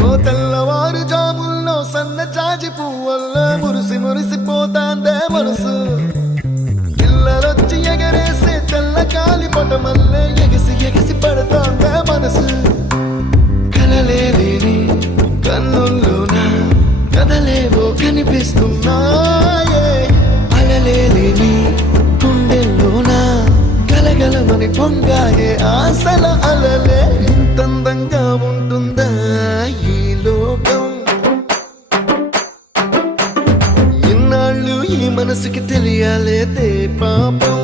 ఓ తెల్లవారు జాముల్లో సన్న జాజి పువ్వల్లో మురిసిపోతాందే మనసు పిల్లలొచ్చి ఎగరేసే తెల్ల కాలి పటమల్లే ఎగిసి పడతాందే మనసు కలలే లేని కన్నుల్లోన కదలేవో కనిపిస్తున్నాయే అలలే లేని గుండెల్లోన గలగలమని పొంగాయే ఆశల అలలే ఇంతందంగా ఉంటుందా ఈ లోకం ఇన్నాళ్ళు ఈ మనసుకి తెలియాలేదే పాపం